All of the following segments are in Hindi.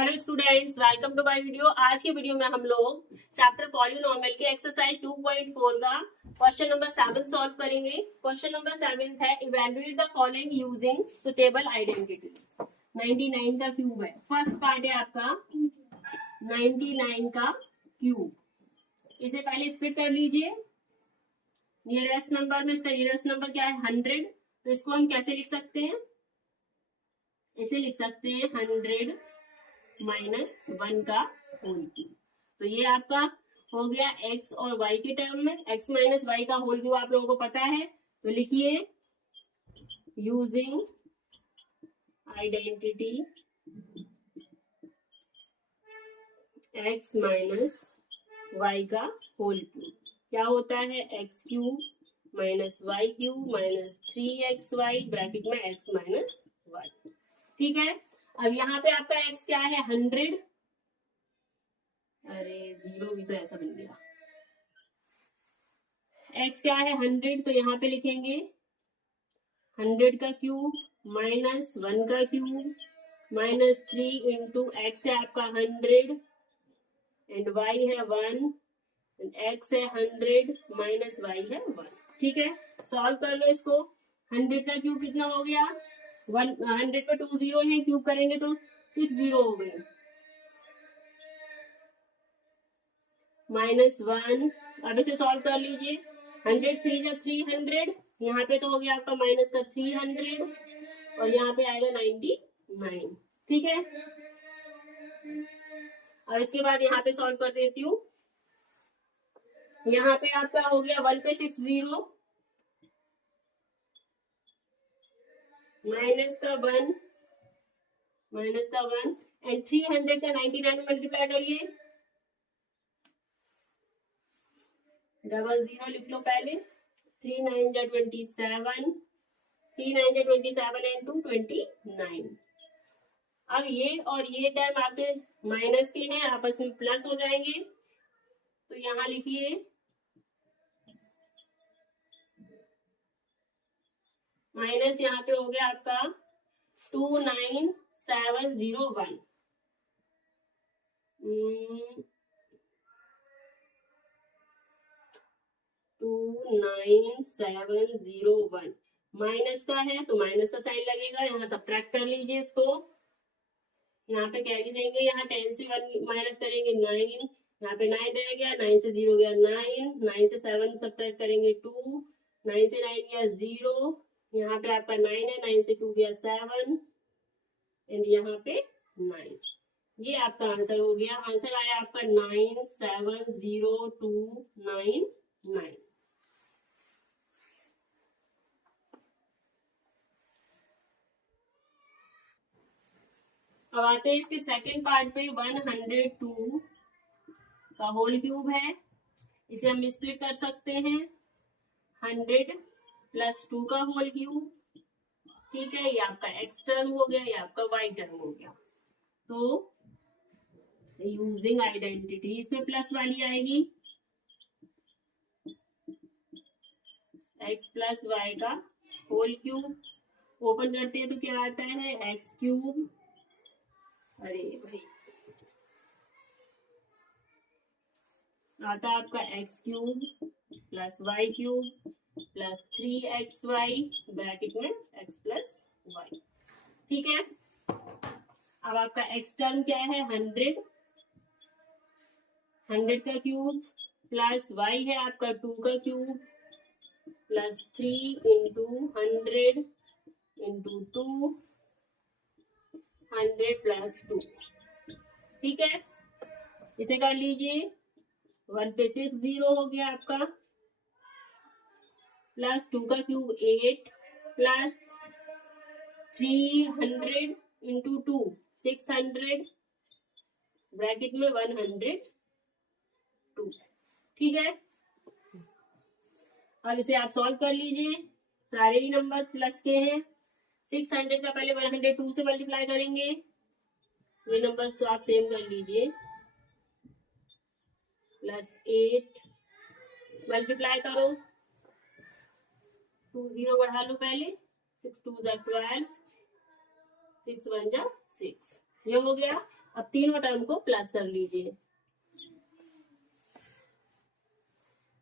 Hello students, welcome to my video. आज के वीडियो में हम लोग चैप्टर पॉलिनॉमियल के एक्सरसाइज 2.4 का क्वेश्चन नंबर 7 सॉल्व करेंगे। क्वेश्चन नंबर 7 है evaluate the following using suitable identities. 99 का क्यूब है। फर्स्ट पार्ट है आपका 99 का क्यूब। इसे पहले स्प्लिट कर लीजिए। नियरेस्ट नंबर में इसका नियरेस्ट नंबर क्या है 100, तो इसको हम कैसे लिख सकते हैं? इसे लिख सकते हैं 100 -1 का होल क्यूब। तो ये आपका हो गया x और y के टर्म में। x माइनस वाई का होल क्यूब आप लोगों को पता है, तो लिखिए using identity x minus Y का होल क्यूब क्या होता है? x cube minus Y cube minus 3xy bracket में x माइनस वाई। ठीक है, अब यहाँ पे आपका x क्या है 100। अरे 0 भी तो ऐसा बन गया। x क्या है 100, तो यहाँ पे लिखेंगे 100 का क्यूब माइनस 1 का क्यूब माइनस 3 इंटू एक्स है आपका 100 एंड y है 1 एंड x है 100 माइनस y है 1। ठीक है, सॉल्व कर लो इसको। 100 का क्यूब कितना हो गया? 100 पे 2 0 है, क्यूब करेंगे तो 6 0 हो गए -1। अब इसे सॉल्व कर लीजिए। 100 3 जा 300, यहाँ पे तो हो गया आपका माइनस का 300 और यहाँ पे आएगा 99। ठीक है, और इसके बाद यहाँ पे सॉल्व कर देती हूँ। यहाँ पे आपका हो गया 1 पे 6 0 माइनस का 1 एंड 300 का 99 में मल्टीप्लाई करिए। 00 लिख लो पहले। 3 9 जा 27, 3 9 जा 27 एंड 2 29। अब ये और ये टर्म आपके माइनस के हैं, आपस में प्लस हो जाएंगे, तो यहाँ लिखिए माइनस, यहाँ पे हो गया आपका 29701 29701 माइनस का है तो माइनस का साइन लगेगा। यहाँ सब्ट्रैक्ट कर लीजिए इसको, यहाँ पे कैरी देंगे, यहाँ 10 से 1 माइनस करेंगे 9, यहाँ पे 9 रह गया, 9 से 0 गया 9, 9 से 7 सब्ट्रैक्ट करेंगे 2, 9 से 9 गया 0, यहाँ पे आपका 9 है, 9 से 2 गया 7 एंड यहाँ पे 9। ये आपका आंसर हो गया। आंसर आया आपका 970299। अब आते हैं इसके सेकंड पार्ट पे। 102 का होल क्यूब है, इसे हम स्प्लिट कर सकते हैं 100 प्लस 2 का होल क्यूब। ठीक है, ये आपका x टर्म हो गया, ये आपका y टर्म हो गया। तो यूजिंग आइडेंटिटी इसमें प्लस वाली आएगी, x प्लस वाई का होल क्यूब। ओपन करते हैं तो क्या आता है x क्यूब, अरे भाई आता है आपका x cube plus Y cube plus 3xy bracket में x प्लस वाई। ठीक है, अब आपका x टर्म क्या है 100, 100 का क्यूब प्लस y है आपका 2 का cube plus 3 into 100 into 2, 100 plus 2। ठीक है, इसे कर लीजिए। 1 पे 6 0 हो गया आपका, प्लस 2 का क्यूब 8 प्लस 300 इंटू 2 600 ब्रैकेट में 102। ठीक है, अब इसे आप सॉल्व कर लीजिए। सारे ही नंबर प्लस के हैं। 600 का पहले 102 से मल्टीप्लाई करेंगे, ये नंबर्स तो आप सेम कर लीजिए। प्लस 8 मल्टीप्लाई करो, 2 0 बढ़ा लो पहले, 6 2 जा 12, 6 1 जा 6, ये हो गया। अब तीनों टर्म को प्लस कर लीजिए।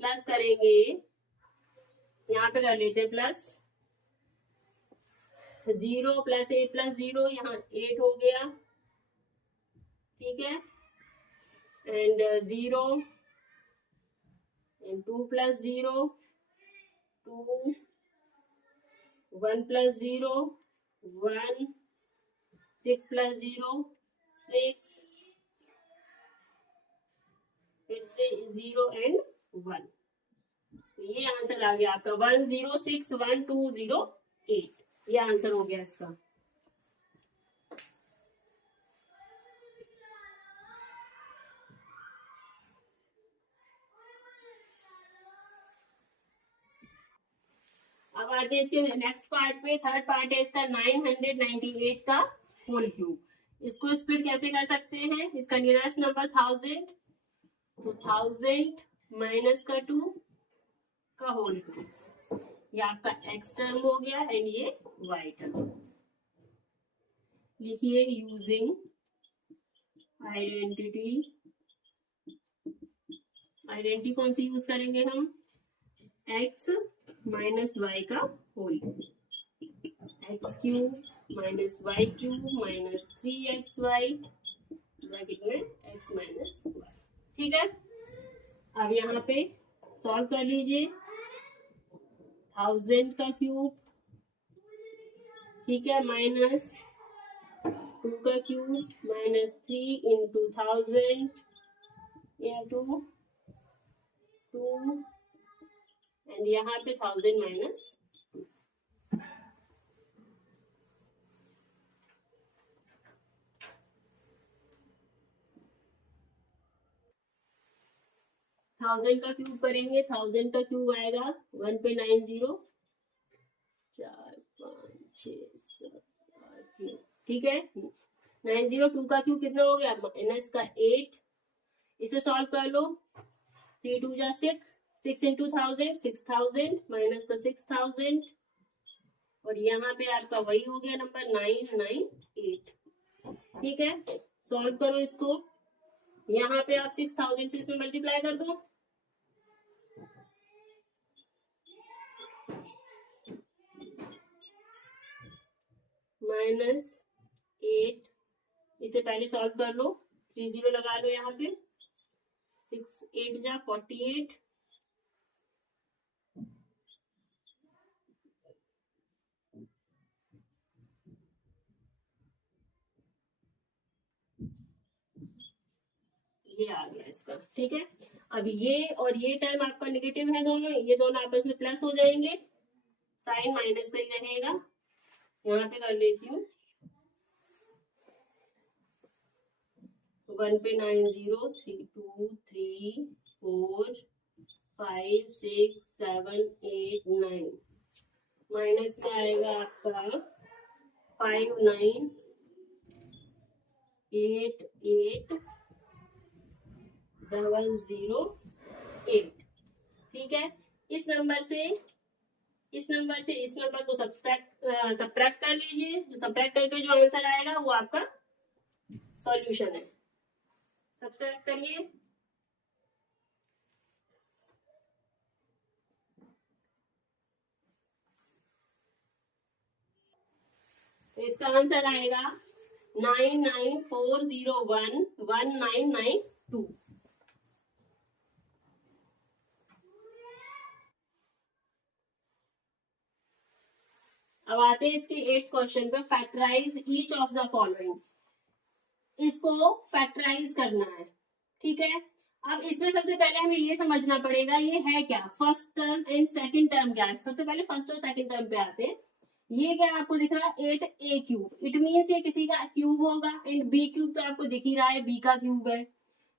प्लस करेंगे, यहाँ पे कर लेते हैं प्लस 0 प्लस 8 प्लस 0, यहाँ 8 हो गया, ठीक है। And 0 and 2 plus 0 2, 1 plus 0 1, 6 plus 0 6, फिर से 0 एंड 1। ये आंसर आ गया आपका 10612008। ये आंसर हो गया इसका। अब आते हैं इसके नेक्स्ट पार्ट पे। थर्ड पार्ट है इसका 998 का होल क्यूब। इसको स्प्लिट कैसे कर सकते हैं? इसका नियरेस्ट नंबर 1000, तो 1000 माइनस का 2 का होल क्यूब, ये आपका एक्स टर्म हो गया एंड ये वाई टर्म। लिखिए यूजिंग आइडेंटिटी कौन सी यूज करेंगे हम? एक्स माइनस वाई का whole, X cube minus Y cube minus 3xy bracket में एक्स माइनस वाई, ठीक है। अब यहाँ पे सॉल्व कर लीजिए। 1000 का क्यूब, ठीक है, माइनस 2 का cube minus 3 into 1000 into 2 and यहाँ पे 1000 माइनस 1000 का क्यूब करेंगे। 1000 का क्यूब आएगा 1 पे 9 0 4 5 6 7 8 9, ठीक है। 9 0 2 का क्यूब कितना हो गया? माइनस का 8। इसे सॉल्व कर लो। 3 2 जा 6, 6 इंटू 1000 6000 माइनस का 6000 और यहाँ पे आपका वही हो गया नंबर 998, ठीक है। सॉल्व करो इसको। यहाँ पे आप 6000 से इसमें मल्टीप्लाई कर दो, माइनस 8। इसे पहले सॉल्व कर लो, 3 0 लगा लो यहाँ पे, 6 8 जा 48, ये आ गया इसका, ठीक है। अब ये और ये टर्म आपका नेगेटिव है दोनों, ये दोनों आपस में प्लस हो जाएंगे, साइन माइनस का ही रहेगा। यहाँ पे कर लेती हूँ 1 पे 9 0 3 2 3 4 5 6 7 8 9 माइनस में आएगा आपका 5 9 8 8 0 8, ठीक है। इस नंबर से इस नंबर को सब्ट्रैक्ट कर लीजिए। जो सब्ट्रैक्ट करके जो आंसर आएगा वो आपका सॉल्यूशन है। सब्ट्रैक्ट करिए, तो इसका आंसर आएगा 9940119992। अब आते हैं इसके 8th क्वेश्चन पे। Factorise each of the following. इसको फैक्टराइज करना है, ठीक है। अब इसमें सबसे पहले हमें ये समझना पड़ेगा ये है क्या, first term and second term क्या है। सबसे पहले फर्स्ट और सेकंड टर्म पे आते हैं। ये क्या आपको दिख रहा है 8a क्यूब, इट मीन्स ये किसी का क्यूब होगा एंड b क्यूब तो आपको दिख ही रहा है b का क्यूब है,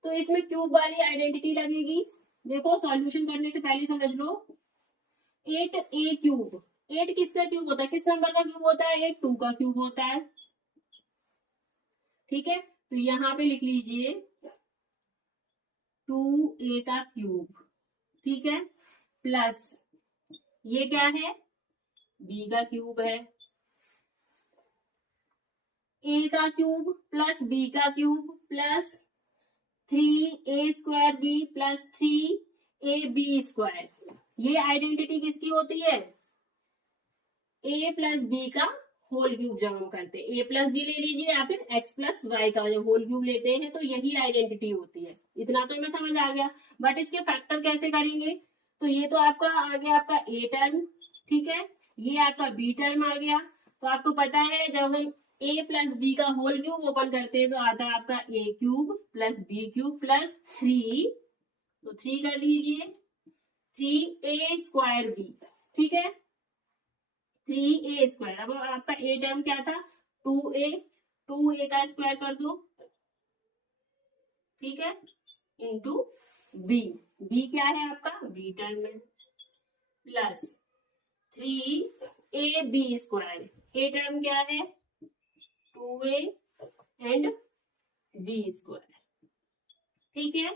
तो इसमें क्यूब वाली आइडेंटिटी लगेगी। देखो सॉल्यूशन करने से पहले समझ लो 8a क्यूब, 8 किसका क्यूब होता है, किस नंबर का क्यूब होता है? 8 2 का क्यूब होता है, ठीक है। तो यहाँ पे लिख लीजिए 2a का क्यूब, ठीक है, प्लस ये क्या है b का क्यूब है, ए का क्यूब प्लस बी का cube plus 3a² B plus 3ab²। ये आइडेंटिटी किसकी होती है? a प्लस बी का होल क्यूब जब हम करते हैं, a प्लस बी ले लीजिए या फिर x प्लस वाई का जब होल क्यूब लेते हैं तो यही आइडेंटिटी होती है। इतना तो हमें समझ आ गया, बट इसके फैक्टर कैसे करेंगे? तो ये तो आपका आ गया आपका a टर्म, ठीक है, ये आपका b टर्म आ गया। तो आपको पता है जब हम a प्लस बी का होल क्यूब ओपन करते हैं तो आता है आपका a cube plus B cube plus 3, तो 3 कर लीजिए 3a² बी, ठीक है, 3a²। अब आपका a टर्म क्या था? 2a, 2a का स्क्वायर कर दो, ठीक है, इंटू b, b क्या है आपका? b टर्म है, प्लस 3ab², a टर्म क्या है? 2a एंड b², ठीक है।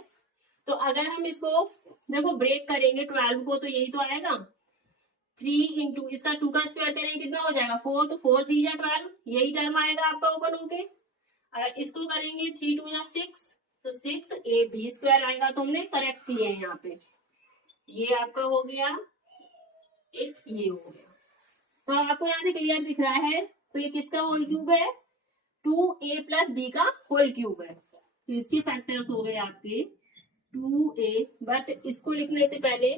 तो अगर हम इसको देखो ब्रेक करेंगे 12 को तो यही तो आएगा, 3 इंटू इसका 2 का स्क्वायर करेंगे कितना हो जाएगा? 4, तो 4 3 जा 12, यही टर्म आएगा आपका ओपन होके। इसको करेंगे 3 2 जा 6, तो 6ab² आएगा। तो हमने करेक्ट किए हैं यहाँ पे, ये आपका हो गया, एक ये हो गया। तो आपको यहाँ से क्लियर दिख रहा है, तो ये किसका होल क्यूब है? 2a प्लस b का होल क्यूब है। तो इसके फैक्टर्स हो गए आपके 2a, बट इसको लिखने से पहले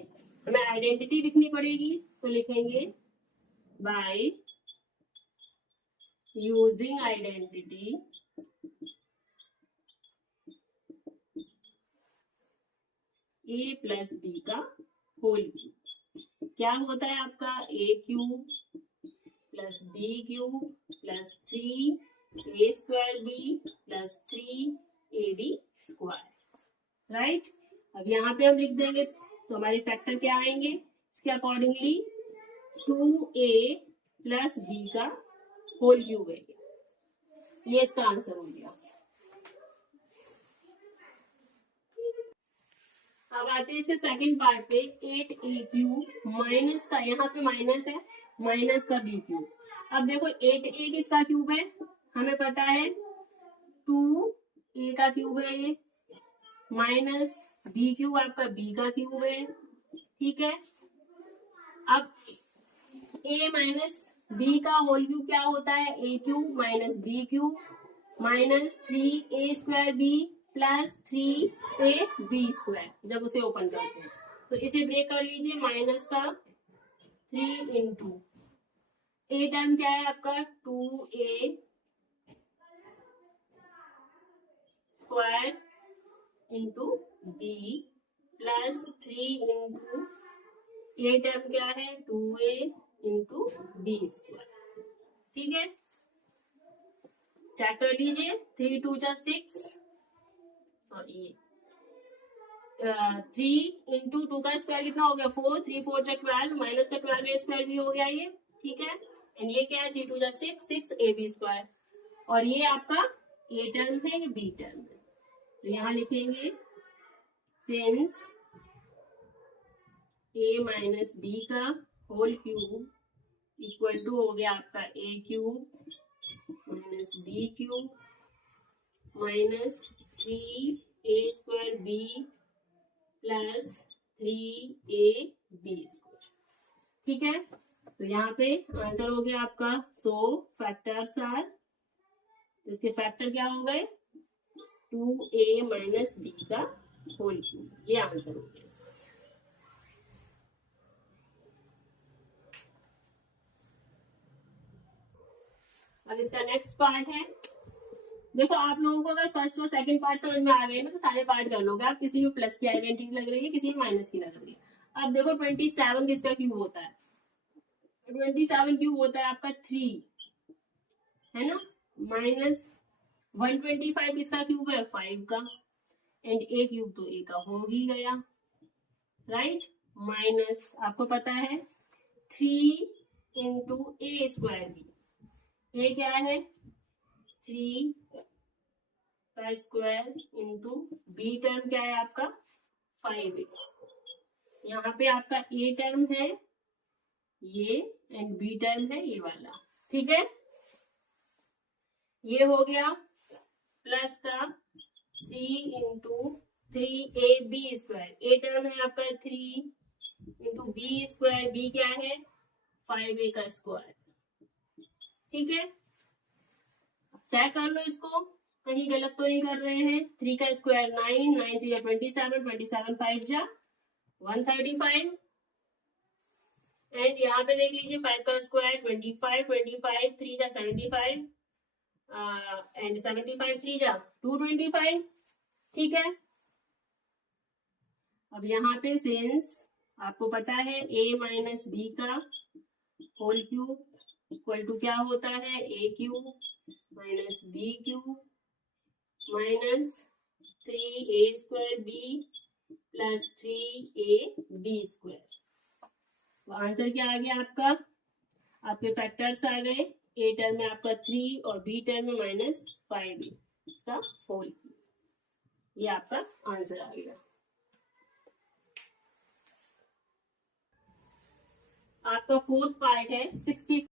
हमें आइडेंटिटी लिखनी पड़ेगी, तो लिखेंगे by using identity a plus B का होल क्यूब। क्या होता है आपका? a cube plus B cube plus 3a² B plus 3ab², right. अब यहाँ पे हम लिख देंगे तो हमारे फैक्टर क्या आएंगे इसके अकॉर्डिंगली? 2a प्लस बी का होल क्यूब है, ये इसका आंसर हो गया। अब आते हैं इसके सेकंड पार्ट पे, 8a³ माइनस का, यहाँ पे माइनस है, माइनस का b क्यूब। अब देखो 8a किसका क्यूब है? हमें पता है 2a का क्यूब है ये, माइनस b क्यूब आपका b का क्यूब है, ठीक है। अब a माइनस b का होल क्यूब क्या होता है? a cube minus b cube minus 3a² b plus 3ab², जब उसे ओपन करते हैं तो इसे ब्रेक कर लीजिए, माइनस का 3 इंटू a टर्म क्या है आपका? 2a² into b plus 3 into a term क्या है? 2a इंटू b², ठीक है। चेक कर लीजिए, 3 2 जा 6, सॉरी 3 इंटू 2 का स्क्वायर कितना हो गया? 4, 3 4 जा 12, माइनस का 12a² भी हो गया ये, ठीक है। एंड ये क्या है? 3 2 जा 6, 6ab², और ये आपका a टर्म है, ये b टर्म है। तो यहाँ लिखेंगे सिंस a माइनस b का होल क्यूब इक्वल टू हो गया आपका a cube minus b cube minus 3a² b plus 3ab², ठीक है। तो यहाँ पे आंसर हो गया आपका। सो फैक्टर्स आर, इसके फैक्टर क्या हो गए? 2a माइनस b का होल क्यूब, ये आंसर हो गया। अब इसका नेक्स्ट पार्ट है, देखो आप लोगों को अगर फर्स्ट और सेकंड पार्ट समझ में आ गए ना तो सारे पार्ट कर लोगे आप। किसी में प्लस की आइडेंटिटी लग रही है, किसी में माइनस की लग रही है। अब देखो 27 किसका क्यूब होता है? 27 क्यूब होता है आपका 3, है ना, माइनस 125 किसका क्यूब है? 5 का, एंड a क्यूब तो a का हो ही गया, राइट। माइनस आपको पता है 3 इंटू a² b, a क्या है? 3 का स्क्वायर इंटू b टर्म क्या है आपका? 5a। यहाँ पे आपका a टर्म है ये एंड b टर्म है ये वाला, ठीक है। ये हो गया प्लस का 3 इंटू 3ab²। ए टर्म है आपका 3 इंटू b²। बी क्या है 5a का स्क्वायर। ठीक है, चेक कर लो इसको, कहीं गलत तो नहीं कर रहे हैं। 3 का स्क्वायर 9, 9 3 27, 27 5 जा 135। एंड यहाँ पे देख लीजिए 5 का स्क्वायर 25, 25 3 जा 75 एंड 75 3 जा 225। ठीक है, अब यहाँ पे सिंस आपको पता है a माइनस बी का होल क्यूब इक्वल टू क्या होता है a cube minus B cube minus 3a² b plus 3ab²। तो आंसर क्या आ गया आपका, आपके फैक्टर्स आ गए। ए टर्म में आपका 3 और बी टर्म में -5 इसका होल, ये आपका आंसर आ गया। आपका फोर्थ पार्ट है 60।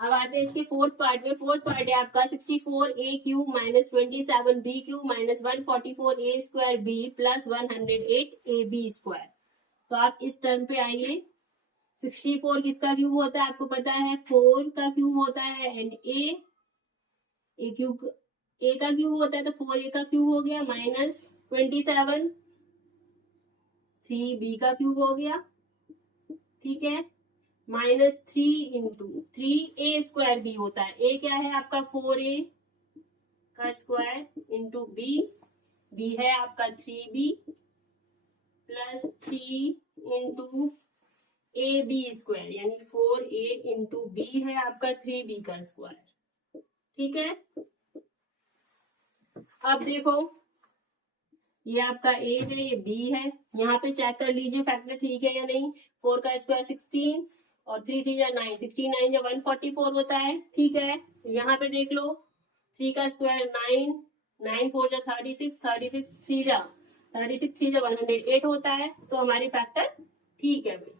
अब आते हैं इसके फोर्थ पार्ट में। फोर्थ पार्ट है आपका 64a³ minus 27b³ minus 144a² b plus 108ab²। तो आप इस टर्म पे आइए। 64 किसका क्यूब होता है आपको पता है, 4 का क्यूब होता है एंड ए क्यूब ए का क्यूब होता है, तो 4a का क्यूब हो गया माइनस 27 3b का क्यूब हो गया। ठीक है, माइनस 3 इंटू 3a² b होता है। ए क्या है आपका 4a का स्क्वायर इंटू बी है आपका 3b प्लस 3 इंटू ab² यानी 4a इंटू बी है आपका 3b का स्क्वायर। ठीक है, अब देखो ये आपका a है, ये b है। यहाँ पे चेक कर लीजिए फैक्टर ठीक है या नहीं। 4 का स्क्वायर 16 और 3 3 जा 9, 16 9 जा 144 होता है। ठीक है, यहाँ पे देख लो 3 का स्क्वायर 9, 9 4 जा 36, 36 3 जा 108 होता है। तो हमारी फैक्टर ठीक है भाई।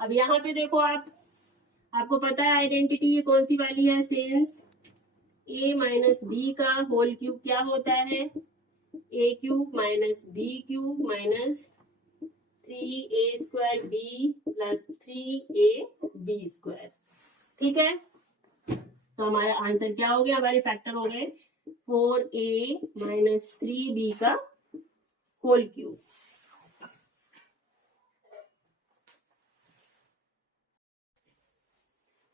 अब यहाँ पे देखो आपको पता है आइडेंटिटी ये कौन सी वाली है, सिंस a माइनस बी का होल क्यूब क्या होता है a cube minus B cube minus 3a² b plus 3ab²। ठीक है, तो हमारा आंसर क्या हो गया, हमारे फैक्टर हो गए 4a माइनस 3b का होल क्यूब।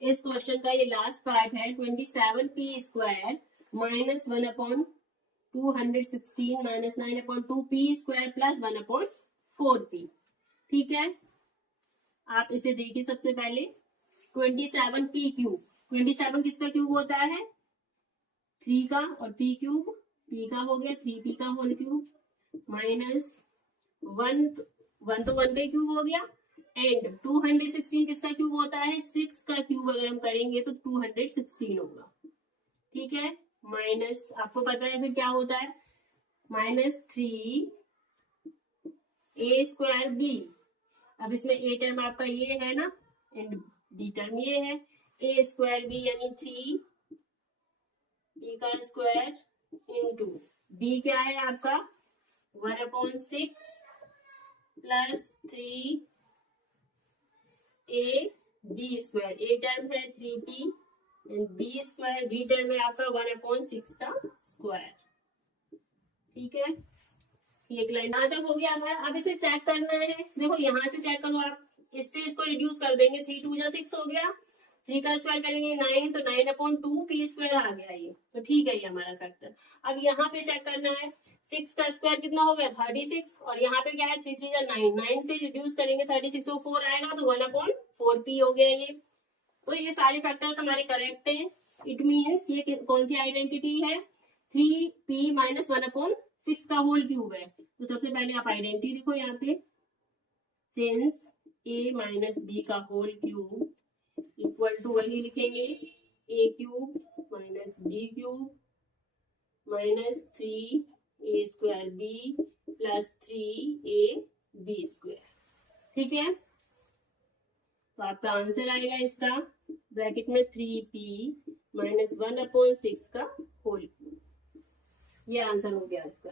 इस क्वेश्चन का ये लास्ट पार्ट है 27p² minus 1/216 minus 9/2p² plus 1/4p। ठीक है, आप इसे देखिए। सबसे पहले 27p³, 27 किसका क्यूब होता है 3 का, और p³ p का हो गया 3p का होल क्यूब माइनस 1 तो 1 का क्यूब हो गया एंड 216 किसका क्यूब होता है 6 का क्यूब अगर हम करेंगे तो 216 होगा। ठीक है, माइनस आपको पता है फिर क्या होता है माइनस 3a² b। अब इसमें a टर्म आपका ये है ना एंड b टर्म ये है, a² b यानी 3b का स्क्वायर इंटू b क्या है आपका 1/6 प्लस 3ab²। a टर्म है 3p and b² b term है आपका 1/6 का स्क्वायर। ठीक है, एक लाइन यहां तक हो गया हमारा। अब इसे चेक करना है, देखो यहां से चेक करो आप, इससे इसको रिड्यूस कर देंगे 3 2 जा 6 हो गया, 3 का स्क्वायर करेंगे 9 तो 9/2p² आ गया ये, तो ठीक है ये हमारा फैक्टर। अब यहाँ पे चेक करना है 6 का स्क्वायर कितना हो गया 36 और यहाँ पे क्या है 3 3 जा 9, 9 से रिड्यूस करेंगे 36 को 4 आएगा तो 1/4p हो गया ये। तो ये सारे फैक्टर्स हमारे करेक्ट हैं। इट मीन्स ये कौन सी आइडेंटिटी है 3p माइनस 1/6 का होल क्यूब है। तो सबसे पहले आप आइडेंटिटी लिखो यहाँ पे, सिंस a माइनस बी का होल क्यूब इक्वल टू वही लिखेंगे a³ minus b³ minus 3a² b plus 3ab²। ठीक है, तो आपका आंसर आएगा इसका ब्रैकेट में 3p - 1/6 का होल। ये आंसर हो गया इसका।